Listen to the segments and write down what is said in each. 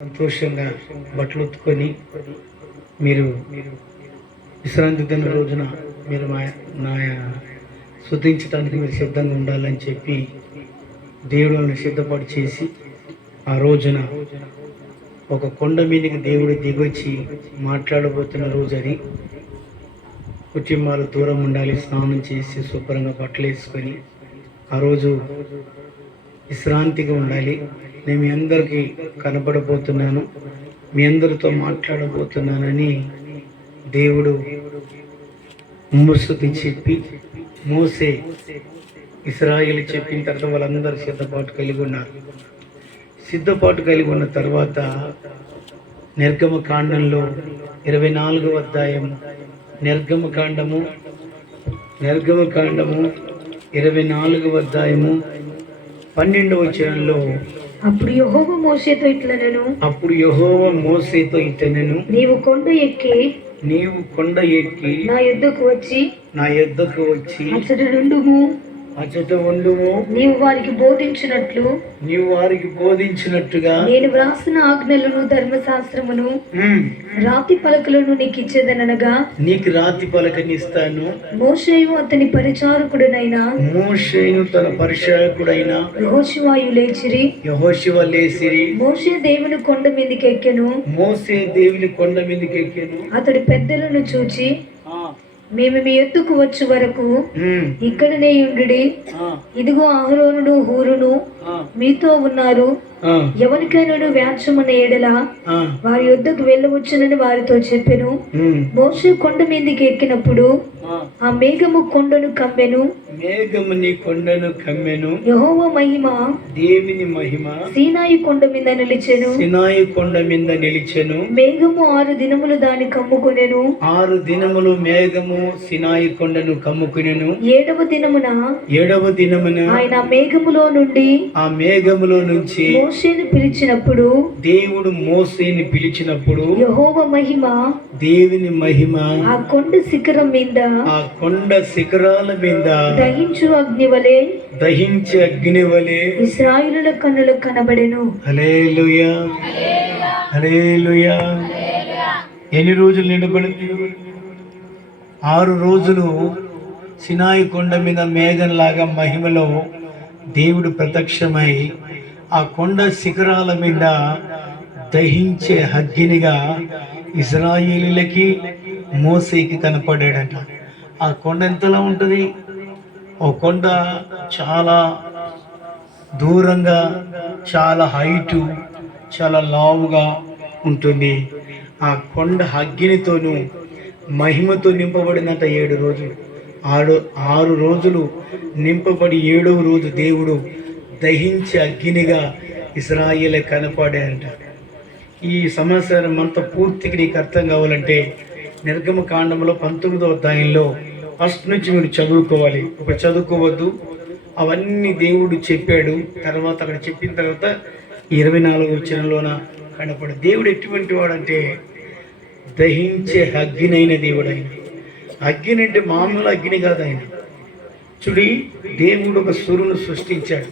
సంతోషంగా బట్టలు ఉత్తుకొని మీరు విశ్రాంతి దిన రోజున మీరు నా స్తుతించడానికి మీరు సిద్ధంగా ఉండాలని చెప్పి దేవుడిని సిద్ధపాటు చేసి ఆ రోజున ఒక కొండ మీదకి దేవుడు దిగొచ్చి మాట్లాడబోతున్న రోజు అది. కుటుంబాలు దూరం ఉండాలి, స్నానం చేసి శుభ్రంగా బట్టలు వేసుకొని ఆ రోజు విశ్రాంతిగా ఉండాలి. నేను మీ అందరికీ కనబడబోతున్నాను, మీ అందరితో మాట్లాడబోతున్నానని దేవుడు ముసుతి చెప్పి మోసే ఇశ్రాయేలు చెప్పిన తర్వాత వాళ్ళందరూ సిద్ధపాటు కలిగి ఉన్నారు. సిద్ధపాటు కలిగి ఉన్న తర్వాత నిర్గమకాండంలో 24వ అధ్యాయం నిర్గమకాండము 24వ అధ్యాయము 12వ వచనంలో అప్పుడు యెహోవా మోషేతో ఇట్లనెను, నీవు కొండ ఎక్కి నా యొద్దకు వచ్చి అచ్చట ఉండుము. నీవు వారికి బోధించినట్లుగా నేను వ్రాసిన ఆజ్ఞలను ధర్మశాస్త్రమును రాతి పలకలను నీకు ఇచ్చేదనగా నీకు రాతి పలకనిస్తాను. మోషేయు అతని పరిచారకుడైన యెహోషువ లేచిరి. మోషే దేవుని కొండ మీదకి ఎక్కెను. అతడి పెద్దలను చూచి, మేము మీ ఎద్దుకు వచ్చే వరకు ఇక్కడనే ఉండుడి. ఇదిగో అహరోనును హూరును మీతో ఉన్నారు. ఎవరికైనా వ్యాజ్యమున్న ఎడల వారి యొద్దకు వెళ్ళవచ్చునని వారితో చెప్పెను. మోషే కొండ మీదకి ఎక్కినప్పుడు ఆ మేఘము కొండను కమ్మెను. యెహోవా మహిమ దేవుని మహిమ సీనాయి కొండ మీద నిలిచెను. మేఘము 6 దినములు దాన్ని కమ్ముకొనెను. 6 దినములు మేఘము సినాయి కొండను కమ్ముకొనెను. 7వ దినమున ఆయన ఆ మేఘములో నుంచి మోషేను పిలిచినప్పుడు దేవుడు మోషేని పిలిచినప్పుడు యెహోవా మహిమ దేవుని మహిమ ఆ కొండ శిఖరం మీద శిఖరాల మీద దహించే అగ్ని వలె ఇశ్రాయేలుల కన్నులకు కనబడెను. హల్లెలూయా, హల్లెలూయా. ఎన్ని రోజులు నిండబడింది? 6 రోజులు సినాయి కొండ మీద మేఘంలాగా మహిమలో దేవుడు ప్రత్యక్షమై ఆ కొండ శిఖరాల మీద దహించే అగ్నిగా ఇశ్రాయేలీయులకి మోసేకి కనపడాడంట. ఆ కొండ ఎంతలా ఉంటుంది? ఓ కొండ చాలా దూరంగా, చాలా హైటు, చాలా లావుగా ఉంటుంది. ఆ కొండ అగ్నితోనూ మహిమతో నింపబడిందంట 7 రోజులు. 6 రోజులు నింపబడి 7వ రోజు దేవుడు దహించే అగ్నిగా ఇశ్రాయేలే కనపడాడంట. ఈ సమాచారం అంతా పూర్తిగా నీకు అర్థం కావాలంటే నిర్గమకాండంలో 19వ అధ్యాయంలో ఫస్ట్ నుంచి మీరు చదువుకోవాలి. చదువుకోవద్దు, అవన్నీ దేవుడు చెప్పాడు. తర్వాత అక్కడ చెప్పిన తర్వాత 24వ వచనంలోన కనపడు. దేవుడు ఎటువంటి వాడంటే దహించే అగ్ని అయిన దేవుడు. ఆయన అగ్ని అంటే మామూలు అగ్ని కాదు. ఆయన చూడి, దేవుడు ఒక సూర్యుని సృష్టించాడు.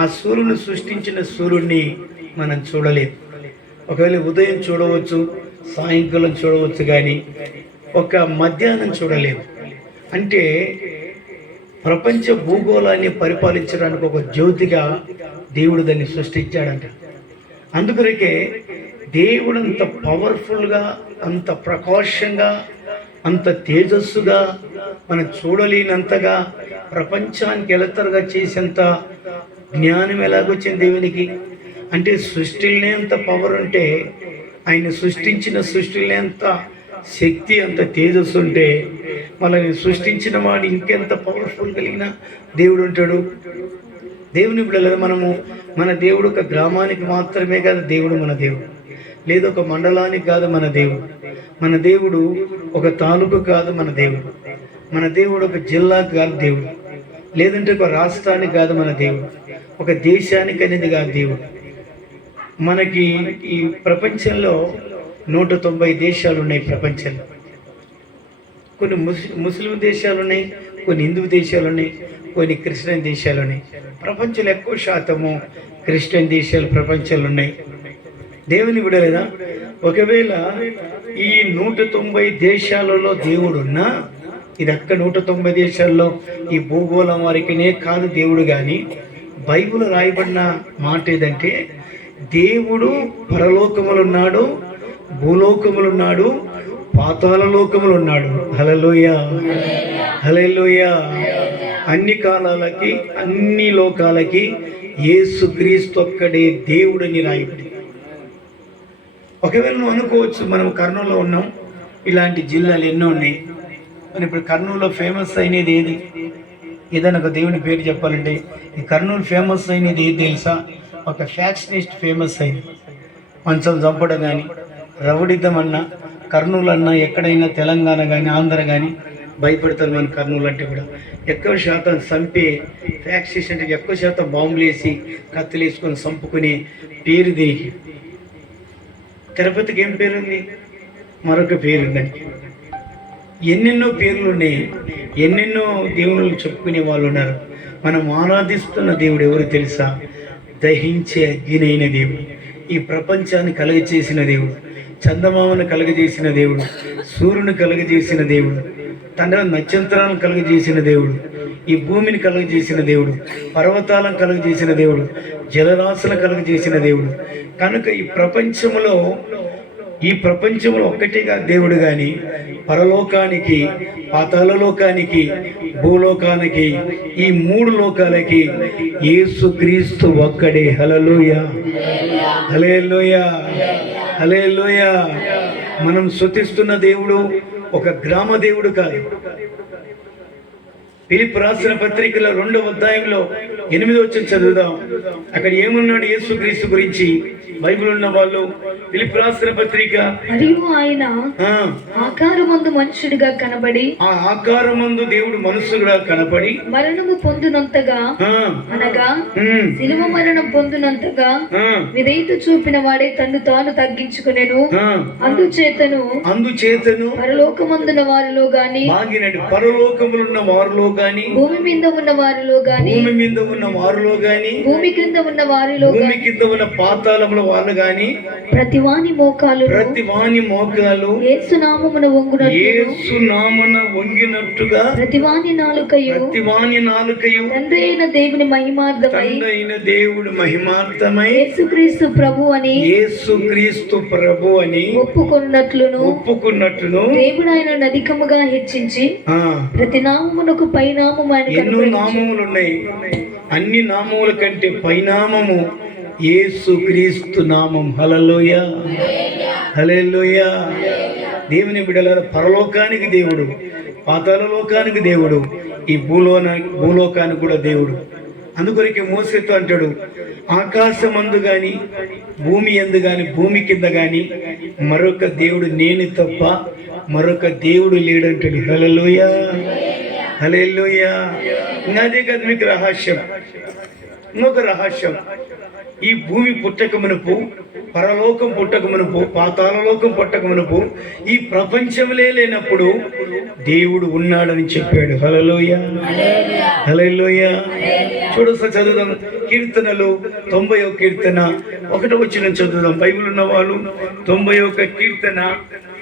ఆ సూర్యుని సృష్టించిన సూర్యుడిని మనం చూడలేదు. ఒకవేళ ఉదయం చూడవచ్చు, సాయంకాలం చూడవచ్చు, కానీ ఒక మధ్యాహ్నం చూడలేము. అంటే ప్రపంచ భూగోళాన్ని పరిపాలించడానికి ఒక జ్యోతిగా దేవుడు దాన్ని సృష్టించాడంట. అందుకొరకే దేవుడు అంత పవర్ఫుల్గా, అంత ప్రకాశంగా, అంత తేజస్సుగా, మనం చూడలేనంతగా ప్రపంచానికి ఎలతరుగా చేసేంత జ్ఞానం ఎలాగొచ్చింది దేవునికి అంటే, సృష్టిలోనే అంత పవర్ ఉంటే, ఆయన సృష్టించిన సృష్టిలోనే అంత శక్తి, అంత తేజస్సు ఉంటే, మనల్ని సృష్టించిన వాడు ఇంకెంత పవర్ఫుల్ కలిగిన దేవుడు ఉంటాడు. దేవుని బిడ్డలారా, మన దేవుడు ఒక గ్రామానికి మాత్రమే కాదు దేవుడు. మన దేవుడు లేదు ఒక మండలానికి కాదు మన దేవుడు. మన దేవుడు ఒక తాలూకు కాదు మన దేవుడు. మన దేవుడు ఒక జిల్లాకు కాదు దేవుడు, లేదంటే ఒక రాష్ట్రానికి కాదు మన దేవుడు, ఒక దేశానికి అనేది కాదు దేవుడు. మనకి ఈ ప్రపంచంలో 190 దేశాలు ఉన్నాయి. ప్రపంచంలో కొన్ని ముస్లిం దేశాలు ఉన్నాయి, కొన్ని హిందూ దేశాలు ఉన్నాయి, కొన్ని క్రిస్టియన్ దేశాలు ఉన్నాయి. ప్రపంచంలో ఎక్కువ శాతము క్రిస్టియన్ దేశాలు ప్రపంచంలో ఉన్నాయి. దేవుని విడలేదా? ఒకవేళ ఈ 190 దేశాలలో దేవుడున్నా, ఇది అక్క 190 దేశాల్లో ఈ భూగోళం వారికినే కాదు దేవుడు, కానీ బైబిల్ రాయబడిన మాట ఏదంటే దేవుడు పరలోకములున్నాడు, భూలోకములున్నాడు, పాతాళ లోకములున్నాడు. హల్లెలూయా, హల్లెలూయా. అన్ని కాలాలకి అన్ని లోకాలకి యేసుక్రీస్తు ఒక్కడే దేవుడని రాయబడి. ఒకవేళ నువ్వు అనుకోవచ్చు, మనం కర్నూలులో ఉన్నాం, ఇలాంటి జిల్లాలు ఎన్నో ఉన్నాయి. మరి ఇప్పుడు కర్నూలులో ఫేమస్ అయినది ఏది? ఏదైనా ఒక దేవుని పేరు చెప్పాలంటే ఈ కర్నూలు ఫేమస్ అయినది ఏది తెలుసా? ఒక ఫ్యాక్షనిస్ట్ ఫేమస్ అయింది. మంచం చంపడం కానీ, రౌడిద్దం అన్నా, కర్నూలు అన్నా, ఎక్కడైనా తెలంగాణ కానీ ఆంధ్ర కానీ భయపడతారు. మన కర్నూలు అంటే కూడా ఎక్కువ శాతం చంపే ఫ్యాక్షనిస్ట్ అంటే ఎక్కువ శాతం బాంబులు వేసి కత్తులు వేసుకొని చంపుకునే పేరు దీనికి. తిరుపతికి ఏం పేరు ఉంది? మరొక పేరు దానికి. ఎన్నెన్నో పేర్లు ఉన్నాయి, ఎన్నెన్నో దేవుళ్ళు చెప్పుకునే వాళ్ళు ఉన్నారు. మనం ఆరాధిస్తున్న దేవుడు ఎవరు తెలుసా? దహించే అగ్నినైన దేవుడు, ఈ ప్రపంచాన్ని కలుగజేసిన దేవుడు, చందమామను కలుగజేసిన దేవుడు, సూర్యుని కలుగజేసిన దేవుడు, తన నక్షత్రాలను కలుగజేసిన దేవుడు, ఈ భూమిని కలుగజేసిన దేవుడు, పర్వతాలను కలుగజేసిన దేవుడు, జలరాశులను కలుగజేసిన దేవుడు. కనుక ఈ ప్రపంచంలో ఒక్కటిగా దేవుడు కానీ పరలోకానికి, పాతాళ లోకానికి, భూలోకానికి, ఈ 3 లోకాలకి యేసుక్రీస్తు ఒక్కడే. హల్లెలూయా, హల్లెలూయా, హల్లెలూయా. మనం స్తుతిస్తున్న దేవుడు ఒక గ్రామ దేవుడు కాదు. ఫిలిప్పీ రాసిన పత్రికలో 2వ అధ్యాయంలో 8వ వచనం చదువుదాం. అక్కడ ఏమన్నాడు యేసుక్రీస్తు గురించి? బైబిల్ ఉన్న వాళ్ళు ఫిలిప్పీ రాసిన పత్రిక, మరియు ఆయన ఆకారమందు మనుషుడిగా కనబడి, ఆ ఆకారమందు దేవుడు మనుషుడుగా కనబడి మరణము పొందునంతగా, అనగా శిలువ మరణం పొందునంతగా విధేయత చూపిన వాడే తన్ను తాను తగ్గించుకునేను. అందుచేతను పరలోకమందున వారిలో గాని, పరలోకములున్న వారిలో గాని, భూమి మీద ఉన్న వారిలో గాని, భూమి కింద ఉన్న వారిలో, భూమి కింద ఉన్న పాతాళముల వాళ్ళు గాని, ప్రతివాని మోకాలు యేసు నామమున వంగినట్టుగా ప్రతివాని నాలుకయు తండ్రి అయిన దేవుని మహిమార్థమై యేసుక్రీస్తు ప్రభు అని ఒప్పుకున్నట్లును దేవుడు ఆయనను అధికముగా హెచ్చించి ప్రతి నామమునకు పైనామము ఆయన. ఎన్నో నామములు ఉన్నాయి, అన్ని నామముల కంటే పైనామము యేసుక్రీస్తు నామం. హల్లెలూయా, హల్లెలూయా. దేవుని బిడ్డలారా, పరలోకానికి దేవుడు, పాతాళ లోకానికి దేవుడు, ఈ భూలోకానికి కూడా దేవుడు. అందుకొరికి మోసేతో అంటాడు, ఆకాశమందు గాని, భూమి యందు గాని, భూమి కింద గాని మరొక దేవుడు నేను తప్ప మరొక దేవుడు లేడంటాడు. హల్లెలూయా, హల్లెలూయా. అదే కదా మీకు రహస్యం. ఇంకొక రహస్యం, ఈ భూమి పుట్టక మునుపు, పరలోకం పుట్టక మునుపు, పాతాళ లోకం పుట్టక మునుపు, ఈ ప్రపంచంలో లేనప్పుడు దేవుడు ఉన్నాడని చెప్పాడు. హల్లెలూయా, హల్లెలూయా. చూడస చదువుదాం కీర్తనలు 90వ కీర్తన 1వ వచనం చదువుదాం. బైబిల్ ఉన్న వాళ్ళు 91 కీర్తన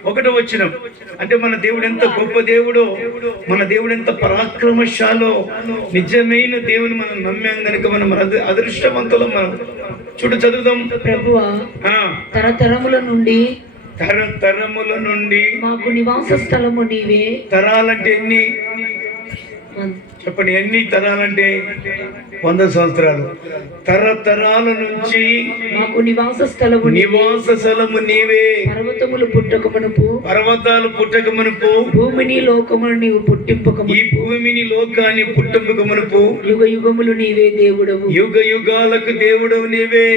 1వ వచనం. అంటే మన దేవుడు ఎంత గొప్ప దేవుడో, మన దేవుడు ఎంత పరాక్రమశాలో, నిజమైన దేవుని మనం నమ్మాం కనుక మనం అదృష్టవంతులం. మనం చదువుదాం. ప్రభువా, తరతరముల నుండి మాకు నివాస స్థలము నీవే. తరాలంటే ఎన్ని చెప్పండి? ఎన్ని తరాలంటే 100 సంవత్సరాలు. తరతరాల నుంచి మాకు నివాస స్థలము నీవే. పర్వతాలు పుట్టక మునుపు భూమిని లోకమును నీవు పుట్టింపక, ఈ భూమిని లోకాన్ని పుట్టింపక మునుపు యుగ యుగములు నీవే దేవుడవు. యుగ యుగాలకు దేవుడవు నీవే.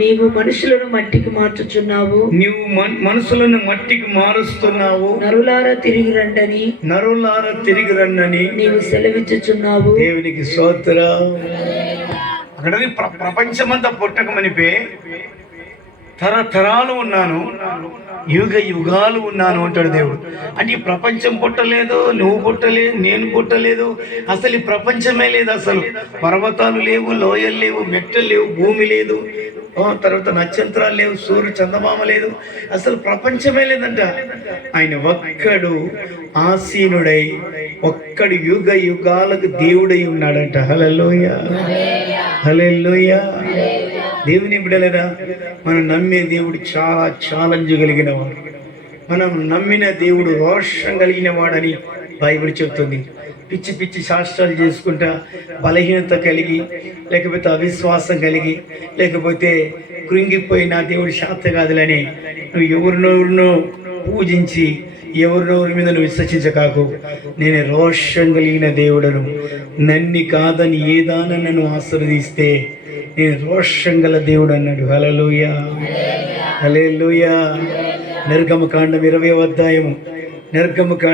నీవు మనుషులను మట్టికి మార్చుచున్నావు. నీవు మనుషులను మట్టికి మారుస్తున్నావు. నరులారా తిరిగి రండని నీవు సెలవిచ్చుచున్నావు. దేవునికి స్తోత్రం. అక్కడ ప్రపంచమంతా పుట్టక మునిపే తరతరాలు ఉన్నాను, యుగ యుగాలు ఉన్నాను అంటాడు దేవుడు. అంటే ఈ ప్రపంచం పుట్టలేదు, నువ్వు పుట్టలేదు, నేను పుట్టలేదు, అసలు ఈ ప్రపంచమే లేదు. అసలు పర్వతాలు లేవు, లోయలు లేవు, మెట్టలు లేవు, భూమి లేదు, తర్వాత నక్షత్రాలు లేవు, సూర్య చందమామ లేదు, అసలు ప్రపంచమే లేదంట. ఆయన ఒక్కడు ఆసీనుడై ఒక్కడు యుగ యుగాలకు దేవుడై ఉన్నాడంట. హల్లెలూయా, హల్లెలూయా. దేవుని బిడ్డలేదా, మనం నమ్మే దేవుడు చాలా ఛాలెంజ్ కలిగిన వాడు. మనం నమ్మిన దేవుడు రోషం కలిగిన వాడని బైబిల్ చెప్తుంది. పిచ్చి పిచ్చి శాస్త్రాలు చేసుకుంటా బలహీనత కలిగి, లేకపోతే అవిశ్వాసం కలిగి, లేకపోతే కృంగిపోయి నా దేవుడు శాంత కాదులని నువ్వు ఎవరినెవరినో పూజించి ఎవరినెవరి మీద నువ్వు విశ్వసించకాకు. నేను రోషం కలిగిన దేవుడను, నన్ను కాదని ఏదాన నన్ను ఆశీర్వదిస్తే నేను రోషం గల దేవుడు అన్నాడు. హల్లెలూయా, హల్లెలూయా. నిర్గమకాండం 20వ అధ్యాయము, నిర్గమకాండం